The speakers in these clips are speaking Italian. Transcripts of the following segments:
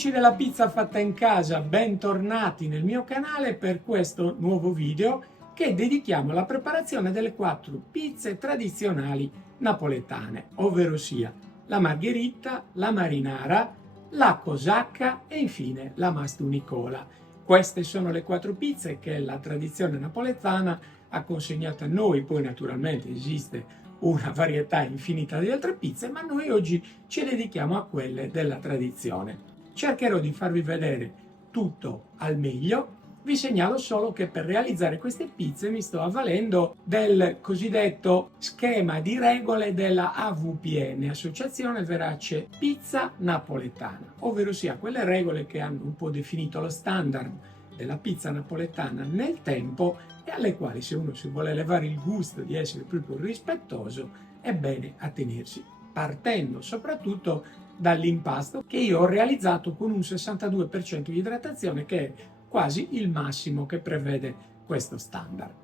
Amici della pizza fatta in casa, bentornati nel mio canale per questo nuovo video che dedichiamo alla preparazione delle 4 pizze tradizionali napoletane, ovvero sia la margherita, la marinara, la cosacca e infine la mastunicola. Queste sono le 4 pizze che la tradizione napoletana ha consegnato a noi, poi naturalmente esiste una varietà infinita di altre pizze, ma noi oggi ci dedichiamo a quelle della tradizione. Cercherò di farvi vedere tutto al meglio. Vi segnalo solo che per realizzare queste pizze mi sto avvalendo del cosiddetto schema di regole della AVPN, Associazione Verace Pizza Napoletana, ovvero sia quelle regole che hanno un po' definito lo standard della pizza napoletana nel tempo e alle quali, se uno si vuole levare il gusto di essere proprio rispettoso, è bene attenersi, partendo soprattutto dall'impasto che io ho realizzato con un 62% di idratazione, che è quasi il massimo che prevede questo standard.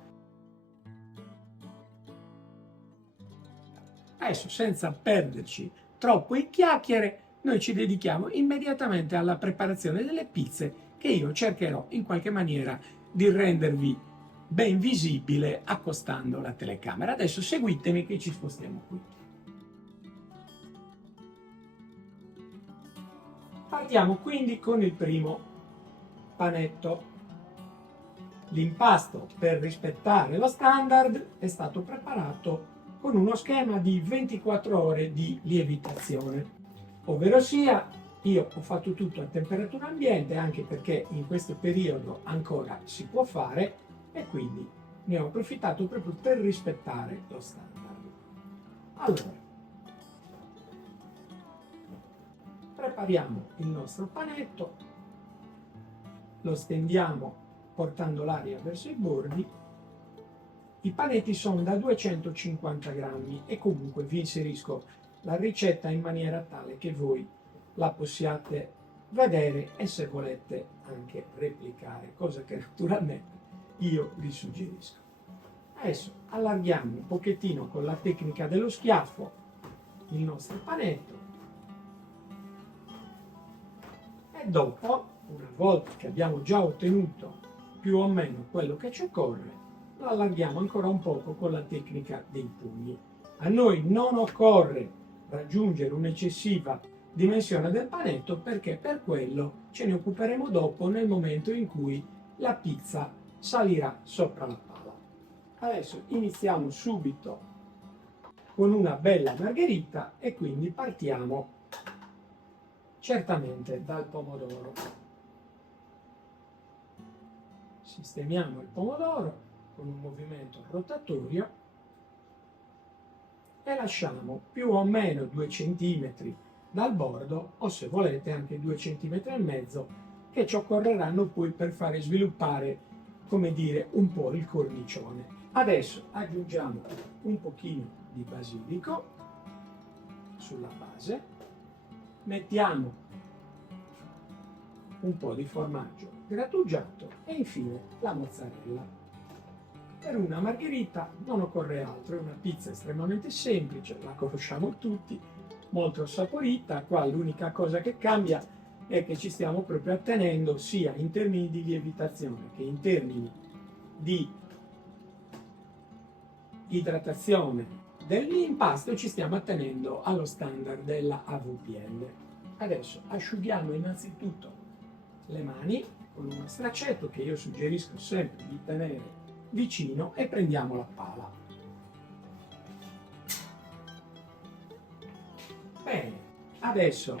Adesso, senza perderci troppo in chiacchiere, noi ci dedichiamo immediatamente alla preparazione delle pizze che io cercherò in qualche maniera di rendervi ben visibile accostando la telecamera. Adesso seguitemi che ci spostiamo qui. Partiamo quindi con il primo panetto. L'impasto, per rispettare lo standard, è stato preparato con uno schema di 24 ore di lievitazione, ovvero sia io ho fatto tutto a temperatura ambiente, anche perché in questo periodo ancora si può fare, e quindi ne ho approfittato proprio per rispettare lo standard. Allora, prepariamo il nostro panetto, lo stendiamo portando l'aria verso i bordi. I panetti sono da 250 grammi e comunque vi inserisco la ricetta in maniera tale che voi la possiate vedere e, se volete, anche replicare, cosa che naturalmente io vi suggerisco. Adesso allarghiamo un pochettino con la tecnica dello schiaffo il nostro panetto e dopo, una volta che abbiamo già ottenuto più o meno quello che ci occorre, lo allarghiamo ancora un poco con la tecnica dei pugni. A noi non occorre raggiungere un'eccessiva dimensione del panetto, perché per quello ce ne occuperemo dopo, nel momento in cui la pizza salirà sopra la pala. Adesso iniziamo subito con una bella margherita e quindi partiamo certamente dal pomodoro. Sistemiamo il pomodoro con un movimento rotatorio e lasciamo più o meno 2 cm dal bordo, o se volete anche 2,5 cm, che ci occorreranno poi per fare sviluppare, come dire, un po' il cornicione. Adesso aggiungiamo un pochino di basilico sulla base, mettiamo un po' di formaggio grattugiato e infine la mozzarella. Per una margherita non occorre altro, è una pizza estremamente semplice, la conosciamo tutti, molto saporita. Qua l'unica cosa che cambia è che ci stiamo proprio attenendo sia in termini di lievitazione che in termini di idratazione dell'impasto, ci stiamo attenendo allo standard della AVPN. Adesso asciughiamo innanzitutto le mani con uno straccetto che io suggerisco sempre di tenere vicino e prendiamo la pala. Bene, adesso,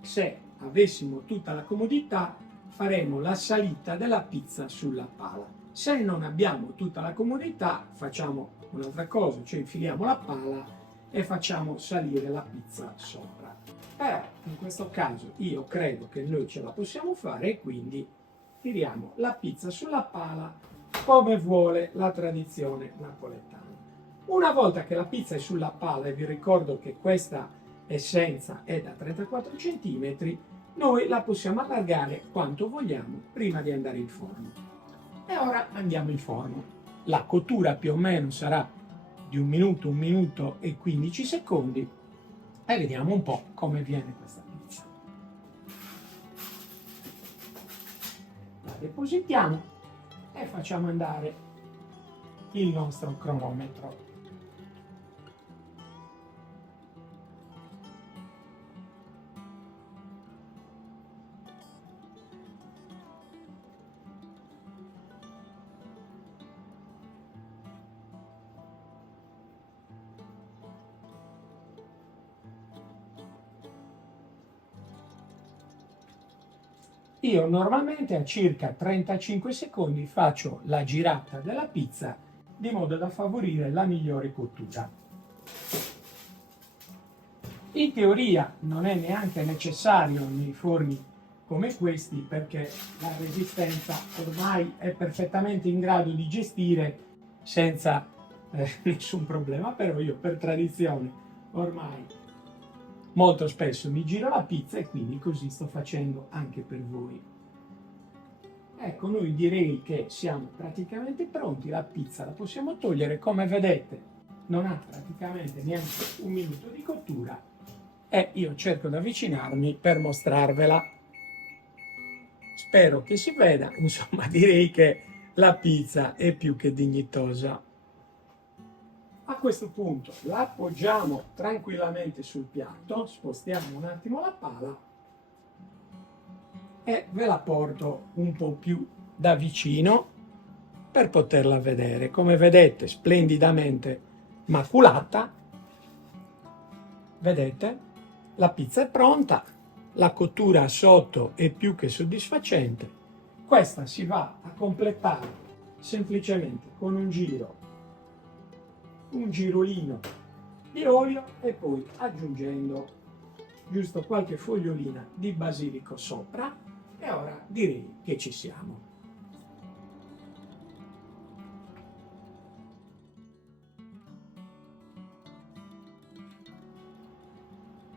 se avessimo tutta la comodità, faremo la salita della pizza sulla pala. Se non abbiamo tutta la comodità, facciamo un'altra cosa, cioè infiliamo la pala e facciamo salire la pizza sopra. Però in questo caso io credo che noi ce la possiamo fare e quindi tiriamo la pizza sulla pala come vuole la tradizione napoletana. Una volta che la pizza è sulla pala, e vi ricordo che questa essenza è da 34 cm, noi la possiamo allargare quanto vogliamo prima di andare in forno. E ora andiamo in forno. La cottura più o meno sarà di 1 minuto e 15 secondi e vediamo un po' come viene questa pizza. depositiamo e facciamo andare il nostro cronometro. Io normalmente a circa 35 secondi faccio la girata della pizza di modo da favorire la migliore cottura. In teoria non è neanche necessario nei forni come questi, perché la resistenza ormai è perfettamente in grado di gestire senza nessun problema, però io per tradizione ormai molto spesso mi giro la pizza e quindi così sto facendo anche per voi. Ecco, noi direi che siamo praticamente pronti, la pizza la possiamo togliere, come vedete non ha praticamente neanche un minuto di cottura e io cerco di avvicinarmi per mostrarvela. Spero che si veda, insomma direi che la pizza è più che dignitosa. A questo punto la appoggiamo tranquillamente sul piatto, spostiamo un attimo la pala e ve la porto un po' più da vicino per poterla vedere. Come vedete, splendidamente maculata. Vedete? La pizza è pronta, la cottura sotto è più che soddisfacente. Questa si va a completare semplicemente con un girolino di olio e poi aggiungendo giusto qualche fogliolina di basilico sopra e ora direi che ci siamo.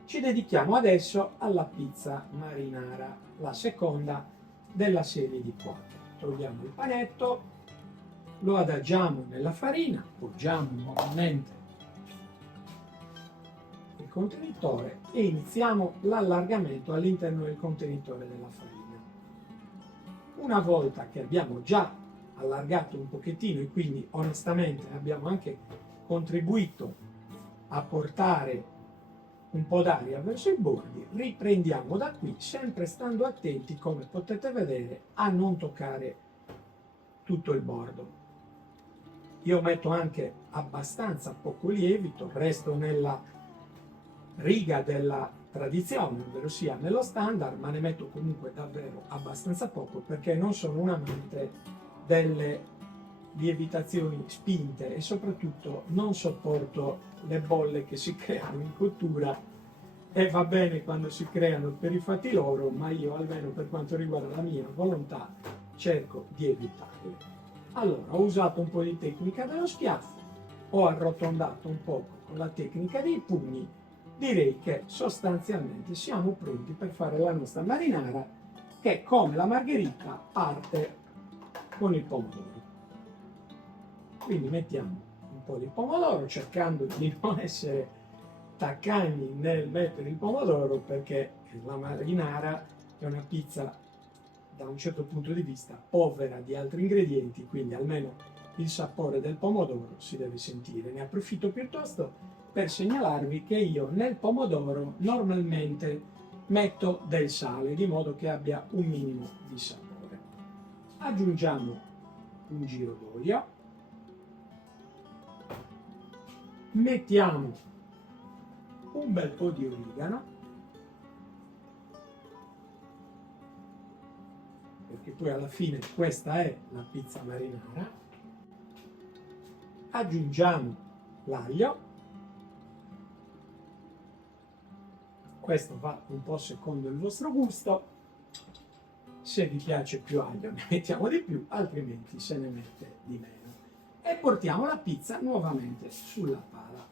Ci dedichiamo adesso alla pizza marinara, la seconda della serie di 4. Togliamo il panetto, lo adagiamo nella farina, appoggiamo nuovamente il contenitore e iniziamo l'allargamento all'interno del contenitore della farina. Una volta che abbiamo già allargato un pochettino e quindi onestamente abbiamo anche contribuito a portare un po' d'aria verso i bordi, riprendiamo da qui, sempre stando attenti, come potete vedere, a non toccare tutto il bordo. Io metto anche abbastanza poco lievito, resto nella riga della tradizione, ovvero sia nello standard, ma ne metto comunque davvero abbastanza poco perché non sono un amante delle lievitazioni spinte e soprattutto non sopporto le bolle che si creano in cottura e va bene quando si creano per i fatti loro, ma io almeno per quanto riguarda la mia volontà cerco di evitarle. Allora ho usato un po' di tecnica dello schiaffo, ho arrotondato un poco con la tecnica dei pugni, direi che sostanzialmente siamo pronti per fare la nostra marinara che come la margherita parte con il pomodoro. Quindi mettiamo un po' di pomodoro cercando di non essere taccagni nel mettere il pomodoro perché la marinara è una pizza da un certo punto di vista povera di altri ingredienti, quindi almeno il sapore del pomodoro si deve sentire. Ne approfitto piuttosto per segnalarvi che io nel pomodoro normalmente metto del sale di modo che abbia un minimo di sapore. Aggiungiamo un giro d'olio, mettiamo un bel po' di origano, perché poi alla fine questa è la pizza marinara, aggiungiamo l'aglio, questo va un po' secondo il vostro gusto, se vi piace più aglio ne mettiamo di più, altrimenti se ne mette di meno. E portiamo la pizza nuovamente sulla pala.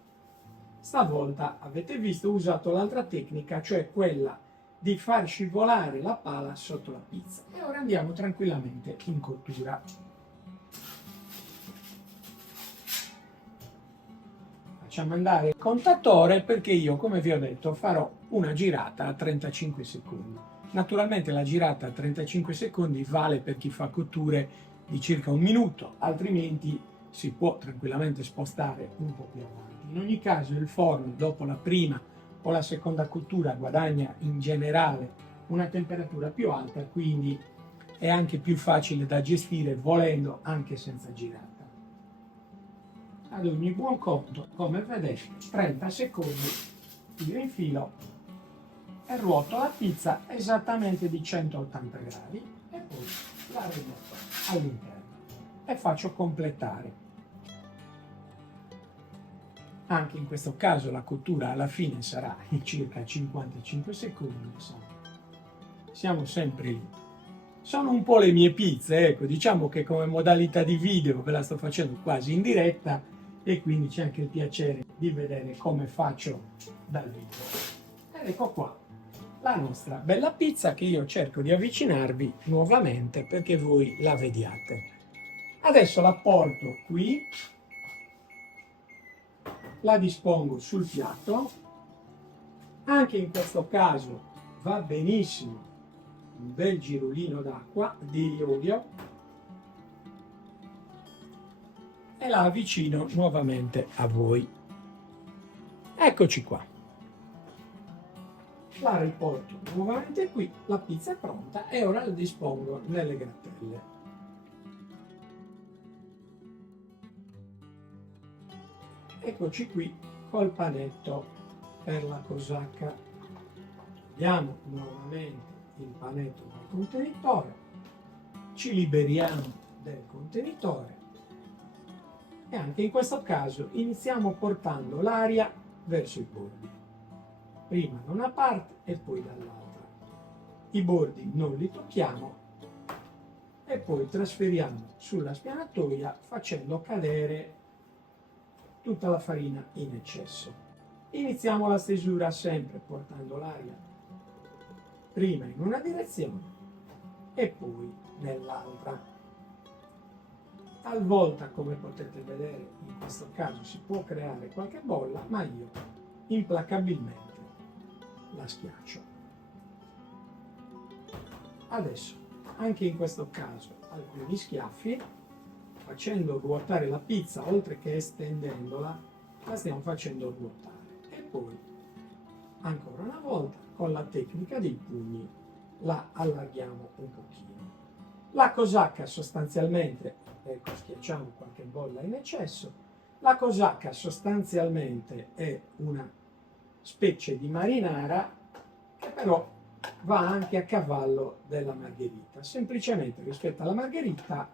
Stavolta avete visto ho usato l'altra tecnica, cioè quella di far scivolare la pala sotto la pizza. E ora andiamo tranquillamente in cottura. Facciamo andare il contatore perché io, come vi ho detto, farò una girata a 35 secondi. Naturalmente la girata a 35 secondi vale per chi fa cotture di circa 1 minuto, altrimenti si può tranquillamente spostare un po' più avanti. In ogni caso il forno dopo la prima o la seconda cottura guadagna in generale una temperatura più alta, quindi è anche più facile da gestire volendo anche senza girata. Ad ogni buon conto, come vedete, 30 secondi io infilo e ruoto la pizza esattamente di 180 gradi e poi la rimetto all'interno e faccio completare. Anche in questo caso la cottura alla fine sarà in circa 55 secondi, insomma. Siamo sempre lì. Sono un po' le mie pizze, ecco, diciamo che come modalità di video ve la sto facendo quasi in diretta e quindi c'è anche il piacere di vedere come faccio dal vivo. Ed ecco qua la nostra bella pizza che io cerco di avvicinarvi nuovamente perché voi la vediate. Adesso la porto qui, la dispongo sul piatto, anche in questo caso va benissimo un bel girolino d'acqua, di olio, e la avvicino nuovamente a voi. Eccoci qua. La riporto nuovamente qui, la pizza è pronta e ora la dispongo nelle grattelle. Eccoci qui col panetto per la cosacca. Togliamo nuovamente il panetto dal contenitore, ci liberiamo del contenitore e anche in questo caso iniziamo portando l'aria verso i bordi, prima da una parte e poi dall'altra. I bordi non li tocchiamo e poi trasferiamo sulla spianatoia facendo cadere tutta la farina in eccesso. Iniziamo la stesura sempre portando l'aria prima in una direzione e poi nell'altra. Talvolta, come potete vedere, in questo caso si può creare qualche bolla, ma io implacabilmente la schiaccio. Adesso, anche in questo caso, alcuni schiaffi, facendo ruotare la pizza, oltre che estendendola, la stiamo facendo ruotare. E poi, ancora una volta, con la tecnica dei pugni, la allarghiamo un pochino. La cosacca sostanzialmente, ecco, schiacciamo qualche bolla in eccesso, la cosacca sostanzialmente è una specie di marinara che però va anche a cavallo della margherita. Semplicemente rispetto alla margherita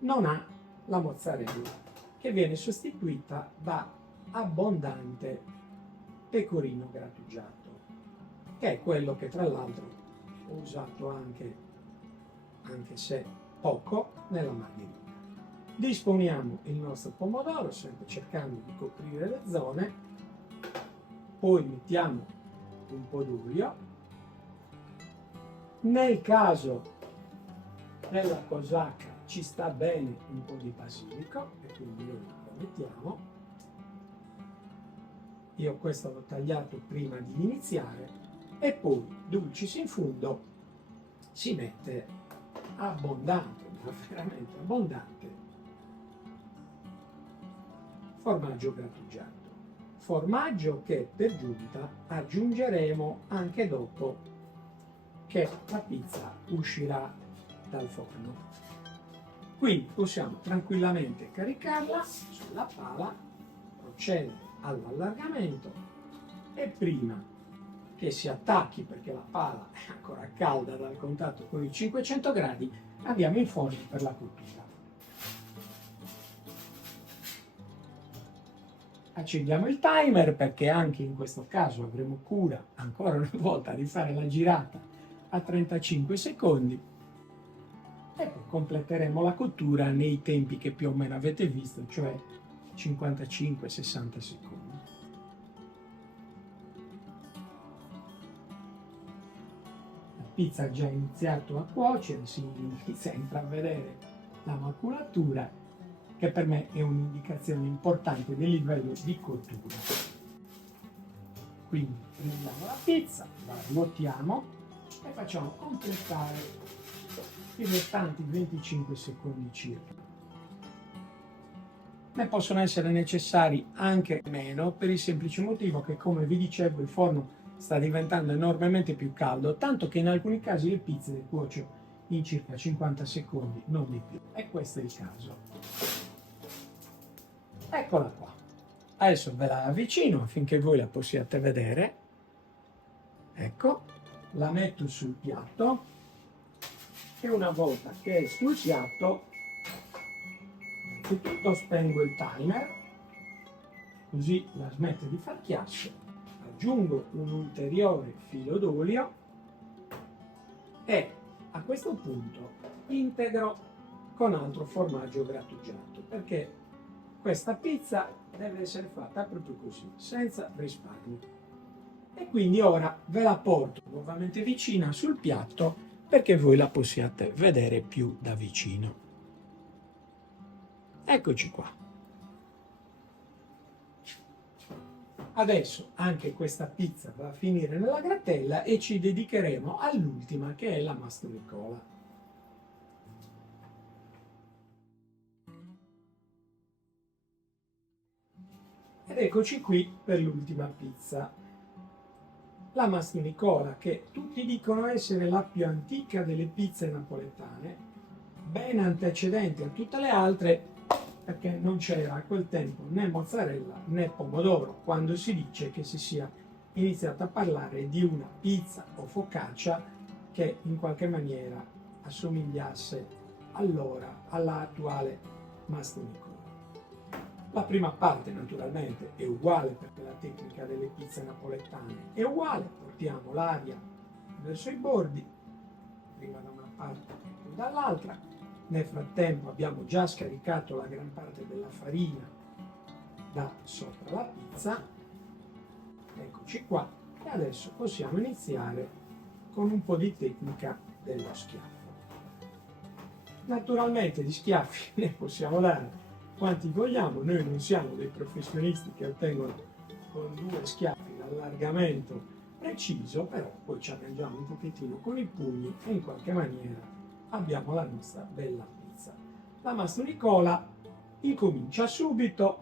non ha la mozzarella, che viene sostituita da abbondante pecorino grattugiato, che è quello che tra l'altro ho usato anche se poco, nella margherita. Disponiamo il nostro pomodoro, sempre cercando di coprire le zone, poi mettiamo un po' d'olio. Nel caso della cosacca ci sta bene un po' di basilico e quindi lo mettiamo. Io questo l'ho tagliato prima di iniziare e poi, dulcis in fundo, si mette abbondante, ma veramente abbondante, formaggio grattugiato. Formaggio che per giunta aggiungeremo anche dopo che la pizza uscirà dal forno. Quindi possiamo tranquillamente caricarla sulla pala, procedere all'allargamento e prima che si attacchi, perché la pala è ancora calda dal contatto con i 500 gradi, andiamo in forno per la cottura. Accendiamo il timer perché anche in questo caso avremo cura ancora una volta di fare la girata a 35 secondi e poi completeremo la cottura nei tempi che più o meno avete visto, cioè 55-60 secondi. La pizza ha già iniziato a cuocere, si inizia a intravedere la maculatura, che per me è un'indicazione importante del livello di cottura. Quindi prendiamo la pizza, la ruotiamo e facciamo completare i restanti 25 secondi circa. Ne possono essere necessari anche meno per il semplice motivo che, come vi dicevo, il forno sta diventando enormemente più caldo, tanto che in alcuni casi le pizze le cuocio in circa 50 secondi, non di più. E questo è il caso. Eccola qua. Adesso ve la avvicino affinché voi la possiate vedere. Ecco, la metto sul piatto e una volta che è sul piatto, tutto spengo il timer, così la smette di far chiasso, aggiungo un ulteriore filo d'olio e a questo punto integro con altro formaggio grattugiato, perché questa pizza deve essere fatta proprio così, senza risparmio. E quindi ora ve la porto nuovamente vicina sul piatto perché voi la possiate vedere più da vicino. Eccoci qua. Adesso anche questa pizza va a finire nella gratella e ci dedicheremo all'ultima, che è la masturicola. Ed eccoci qui per l'ultima pizza. La masturicola, che tutti dicono essere la più antica delle pizze napoletane, ben antecedente a tutte le altre, perché non c'era a quel tempo né mozzarella né pomodoro, quando si dice che si sia iniziato a parlare di una pizza o focaccia che in qualche maniera assomigliasse allora alla attuale masturicola. La prima parte naturalmente è uguale, perché la tecnica delle pizze napoletane è uguale, portiamo l'aria verso i bordi, prima da una parte e poi dall'altra. Nel frattempo abbiamo già scaricato la gran parte della farina da sopra la pizza, eccoci qua, e adesso possiamo iniziare con un po' di tecnica dello schiaffo. Naturalmente di schiaffi ne possiamo dare quanti vogliamo, noi non siamo dei professionisti che ottengono con 2 schiaffi l'allargamento preciso, però poi ci arrangiamo un pochettino con i pugni e in qualche maniera abbiamo la nostra bella pizza. La masturicola incomincia subito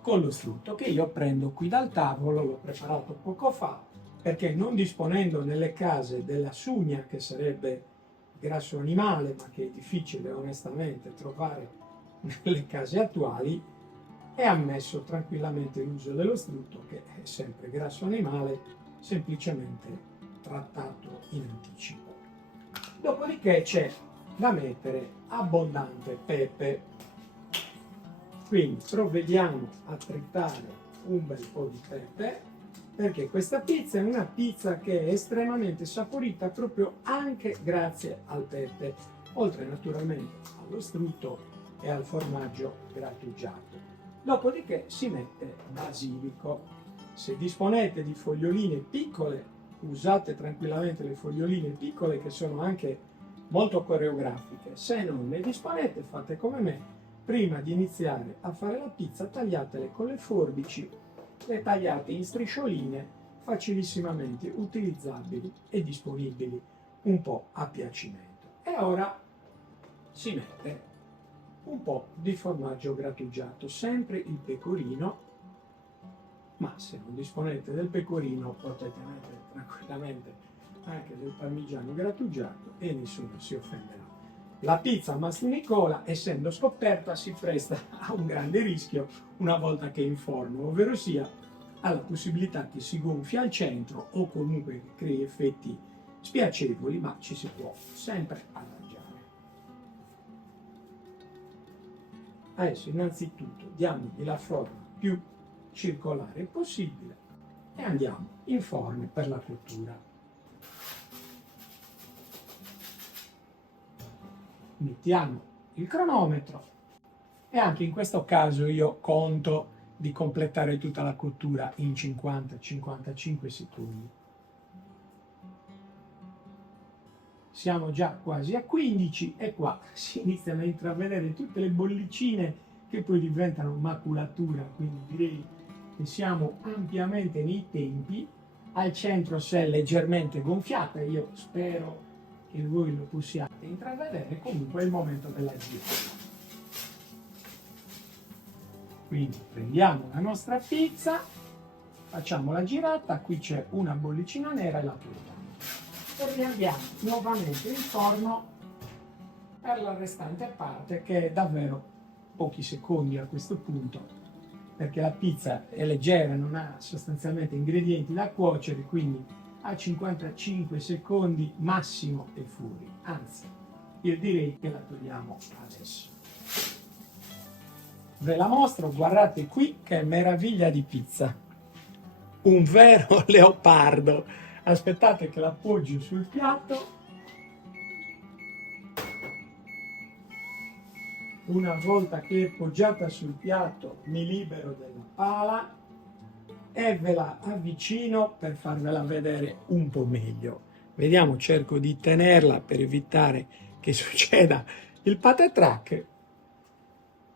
con lo strutto, che io prendo qui dal tavolo, l'ho preparato poco fa, perché non disponendo nelle case della sugna, che sarebbe grasso animale, ma che è difficile onestamente trovare nelle case attuali, è ammesso tranquillamente l'uso dello strutto, che è sempre grasso animale, semplicemente trattato in anticipo. Dopodiché c'è da mettere abbondante pepe, quindi provvediamo a tritare un bel po' di pepe, perché questa pizza è una pizza che è estremamente saporita proprio anche grazie al pepe, oltre naturalmente allo strutto e al formaggio grattugiato. Dopodiché si mette basilico. Se disponete di foglioline piccole, usate tranquillamente le foglioline piccole, che sono anche molto coreografiche. Se non ne disponete, fate come me: prima di iniziare a fare la pizza tagliatele con le forbici, le tagliate in striscioline facilissimamente utilizzabili e disponibili un po' a piacimento. E ora si mette un po' di formaggio grattugiato, sempre il pecorino, ma se non disponete del pecorino potete mettere tranquillamente anche del parmigiano grattugiato e nessuno si offenderà. La pizza mastunicola, essendo scoperta, si presta a un grande rischio una volta che è in forno, ovvero sia alla possibilità che si gonfi al centro o comunque che crei effetti spiacevoli, ma ci si può sempre arrangiare. Adesso innanzitutto diamogli la forma più circolare possibile e andiamo in forno per la cottura. Mettiamo il cronometro e anche in questo caso io conto di completare tutta la cottura in 50-55 secondi. Siamo già quasi a 15 e qua si iniziano a intravedere tutte le bollicine che poi diventano maculatura, quindi direi che siamo ampiamente nei tempi al centro si è leggermente gonfiata, io spero che voi lo possiate intravedere. Comunque è il momento della girata. Quindi prendiamo la nostra pizza, facciamo la girata, qui c'è una bollicina nera e la togliamo. E riandiamo nuovamente in forno per la restante parte, che è davvero pochi secondi a questo punto, perché la pizza è leggera, non ha sostanzialmente ingredienti da cuocere, quindi a 55 secondi massimo è fuori. Anzi, io direi che la togliamo adesso. Ve la mostro, guardate qui che meraviglia di pizza. Un vero leopardo. Aspettate che l'appoggio sul piatto. Una volta che è poggiata sul piatto mi libero della pala e ve la avvicino per farvela vedere un po' meglio. Vediamo, cerco di tenerla per evitare che succeda il patatrack.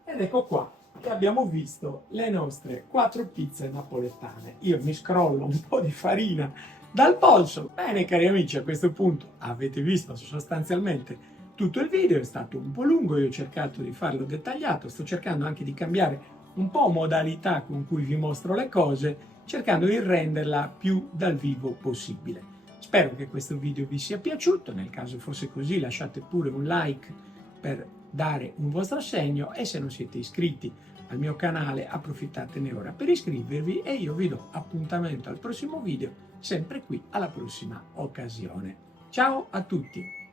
Ed ecco qua che abbiamo visto le nostre 4 pizze napoletane. Io mi scrollo un po' di farina dal polso. Bene cari amici, a questo punto avete visto sostanzialmente tutto il video, è stato un po' lungo, io ho cercato di farlo dettagliato, sto cercando anche di cambiare un po' modalità con cui vi mostro le cose, cercando di renderla più dal vivo possibile. Spero che questo video vi sia piaciuto, nel caso fosse così lasciate pure un like per dare un vostro segno e se non siete iscritti al mio canale approfittatene ora per iscrivervi e io vi do appuntamento al prossimo video, sempre qui alla prossima occasione. Ciao a tutti!